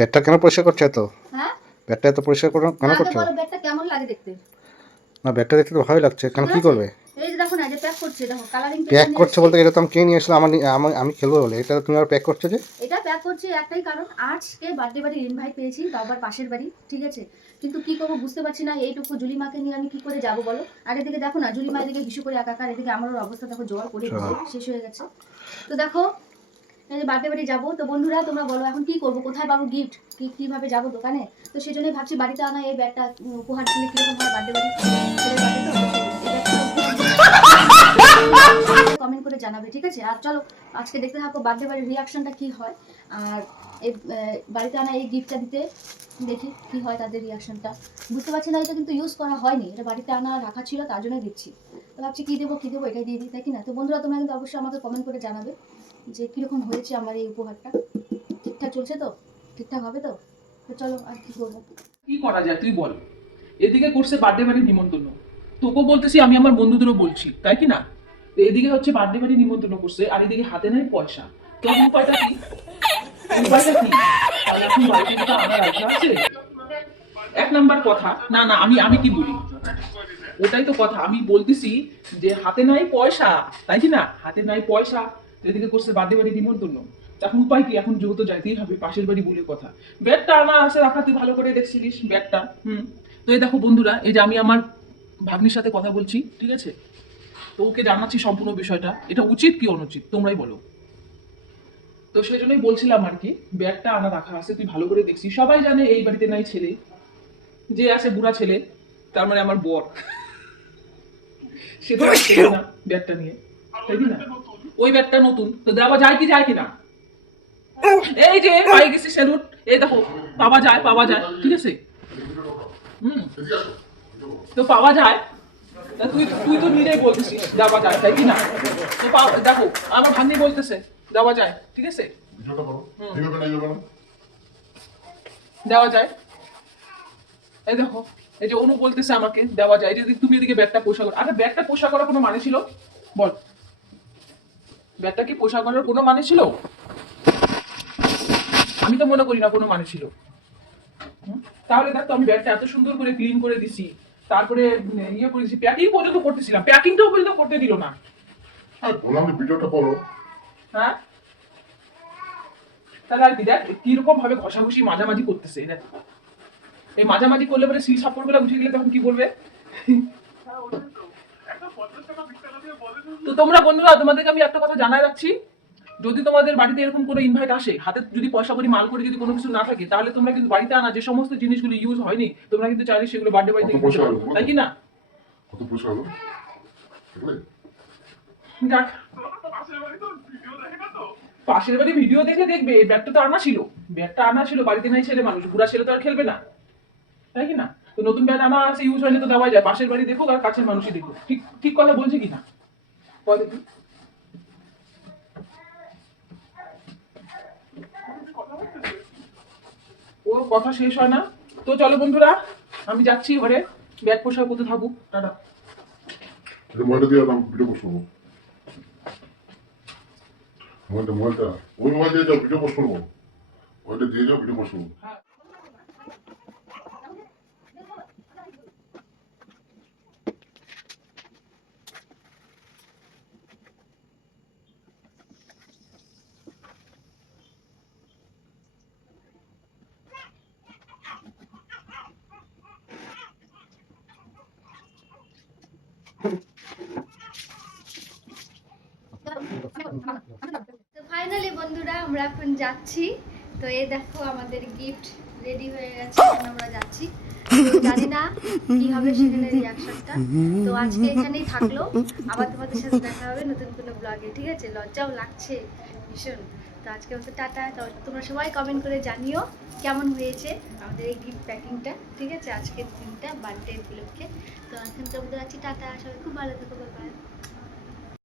পেটটা কেন পরিষ্কার করছে এত? হ্যাঁ? পেটটা এত পরিষ্কার করো কেন করছ? ব্যাগটা কেমন লাগে দেখতে? না ব্যাগটা দেখতে তো ভালোই লাগছে। কেন কি করবে? এই যে দেখো না যে প্যাক করছে দেখো কালারিং প্যাক করছে বলতে এটা তো আমি কিনে নিয়ে আসলাম আমি আমি খেলব বলে। এটা তুমি আর প্যাক করছ যে? এটা প্যাক করছে একটাই কারণ আজকে বার্থডে বাড়ির ইনভাইট পেয়েছি তাও আবার পাশের বাড়ি ঠিক আছে? কিন্তু কি করব বুঝতে পারছি না এইটুকু জুলি মাকে নিয়ে আমি কি করে যাব বলো? আর এদিকে দেখো না জুলি মা এদিকে হিসু করে একাকার এদিকে আমারও অবস্থা দেখো জ্বর করে আচ্ছা। শেষ হয়ে গেছে। তো দেখো বার্থডে বাড়ি যাব। তো বন্ধুরা, তোমরা বলো, এখন কি করব? কোথায় পাবো গিফট কি, কীভাবে যাব দোকানে? তো সেই জন্যই ভাবছি বাড়িতে আনা এই ব্যাগটা উপহার দিলে কীরকম হয় বার্থডে বাড়ি জানাবে, ঠিক আছে? আর চলো, আজকে দেখতে থাকো বার্থডে বাড়ির রিয়াকশনটা কি হয়। আর এই বাড়িতে আনা এই গিফটটা দিতে দেখি কি হয় তাদের রিয়াকশনটা বুঝতে পারছি না, এটা কিন্তু ইউজ করা হয়নি। এটা বাড়িতে আনা, রাখা ছিল, তার জন্য দিচ্ছি। তো ভাবছি কী দেবো কী দেবো, এটাই দিয়ে দিই, তাই না? তো বন্ধুরা, তোমরা কিন্তু অবশ্যই আমাকে কমেন্ট করে জানাবে যে কীরকম হয়েছে আমার এই উপহারটা। ঠিকঠাক চলছে তো? ঠিকঠাক হবে তো? তো চলো, আর কি করব? কি করা যায়, তুই বল। এদিকে করছে বার্থডে বাড়ির নিমন্ত্রণ। তোকেও বলতেছি, আমি আমার বন্ধুদেরও বলছি, তাই কি না? এদিকে হচ্ছে বার্থডে বাড়ির নিমন্ত্রণ করছে, আর এদিকে হাতে নাই পয়সা। তো উপায়টা কি? উপায়টা কি? এক নাম্বার কথা, না না, আমি আমি কি বলি? ওটাই তো কথা, আমি বলতেছি যে হাতে নাই পয়সা, তাই কি না? হাতে নাই পয়সা, এদিকে করছে বার্থডে বাড়ি নিমন্ত্রণ এখন উপায় কি? এখন যেহেতু যাইতেই হবে, পাশের বাড়ি বলে কথা। ব্যাগটা আনা আছে, রাখা, তুই ভালো করে দেখছিলিস ব্যাগটা, হুম? তো এই দেখো বন্ধুরা, এই যে আমি আমার ভাগ্নির সাথে কথা বলছি, ঠিক আছে? তো ওকে জানাচ্ছি সম্পূর্ণ বিষয়টা। এটা উচিত কি অনুচিত? তোমরাই বলো। তো সেই জন্যই বলছিলাম আর কি, ব্যাগটা আনা রাখা আছে, তুই ভালো করে দেখছিস। সবাই জানে এই বাড়িতে নাই ছেলে, যে আছে বুড়া ছেলে, তার মানে আমার বর। সে ব্যাগটা নিয়ে। ওই ব্যাগটা নতুন। তো দেওয়া যায় কি, যায় কিনা এই যে, পাই গেছি স্যালুট এই দেখো, পাওয়া যায় পাওয়া যায়। ঠিক আছে? হুম। তো পাওয়া যায়। তুই তুই তো নিজেই বলতেছিস দেওয়া যায় তাই কি না? তো দেখো আমার ভাগ্নি বলতেছে দেওয়া যায় ঠিক আছে? ভিডিওটা করো। এইভাবে না? এইভাবে দেওয়া যায়। এই দেখো এই যে অনু বলতেছে আমাকে দেওয়া যায়। যদি তুমি এদিকে ব্যাগটা পোষা করো। আরে ব্যাগটা পোষা করার কোনো মানে ছিল? বল। ব্যাগটা কি পোষা করার কোনো মানে ছিল? আমি তো মনে করি না কোনো মানে ছিল। তাহলে দেখ তো আমি ব্যাগটা এত সুন্দর করে ক্লিন করে দিছি। তারপরে ইয়ে করেছি প্যাকিং পর্যন্ত করতেছিলাম। প্যাকিংটাও পর্যন্ত করতে দিল না। হ্যাঁ বললাম যে ভিডিওটা করো হ্যাঁ? তাহলে আর কি দেখ কীরকম ভাবে ঘষাঘষি মাঝামাঝি করতেছে দেখ। এই মাঝামাঝি করলে পরে সিল সাপোর্টগুলো উঠে গেলে তখন কি বলবে? তো। তোমরা বন্ধুরা তোমাদেরকে আমি একটা কথা জানাই রাখছি। যদি তোমাদের বাড়িতে এরকম কোনো ইনভাইট আসে হাতে যদি পয়সা করি মাল করে যদি কোনো কিছু না থাকে তাহলে তোমরা কিন্তু বাড়িতে আনা যে সমস্ত জিনিসগুলো ইউজ হয়নি তোমরা কিন্তু চাইলে সেগুলো বার্থডে বাড়িতে তাই কি না? কত পয়সা হলো? যাক। পাশের বাড়ি ভিডিও দেখে দেখবে এই ব্যাগটা তো আনা ছিল। ব্যাগটা আনা ছিল বাড়িতে নাই ছেলে মানুষ বুড়া ছেলে তো আর খেলবে না। তাই কি না? তো নতুন ব্যাগ আনা আছে ইউজ হয়নি তো দেওয়া যায়। পাশের বাড়ি দেখুক আর কাছের মানুষই দেখুক। ঠিক ঠিক কথা বলছে কি না বল দেখি। ও কথা শেষ হয় না। তো চলো বন্ধুরা আমি যাচ্ছি ঘরে ব্যাগ পোশাক করতে থাকুক। টাটা। মোবাইলটা দিয়ে দাম ভিডিও পোস্ট করব মোবাইলটা মোবাইলটা ওই মোবাইল দিয়ে যাও ভিডিও পোস্ট করব ওইটা দিয়ে যাও ভিডিও পোস্ট করব তো ফাইনালি বন্ধুরা, আমরা এখন যাচ্ছি। তো এই দেখো আমাদের গিফট রেডি হয়ে গেছে, এখন আমরা যাচ্ছি। জানি না কি হবে সেখানে রিয়াকশনটা তো আজকে এখানেই থাকল। আবার তোমাদের সাথে দেখা হবে নতুন কোনো ব্লগে ঠিক আছে? লজ্জাও লাগছে ভীষণ। তো আজকে হচ্ছে টাটা। তো তোমরা সবাই কমেন্ট করে জানিও কেমন হয়েছে আমাদের এই গিফট প্যাকিংটা ঠিক আছে? আজকের দিনটা বার্থডে উপলক্ষে। তো এখন তোমাদের আছি টাটা। সবাই খুব ভালো থেকো বাই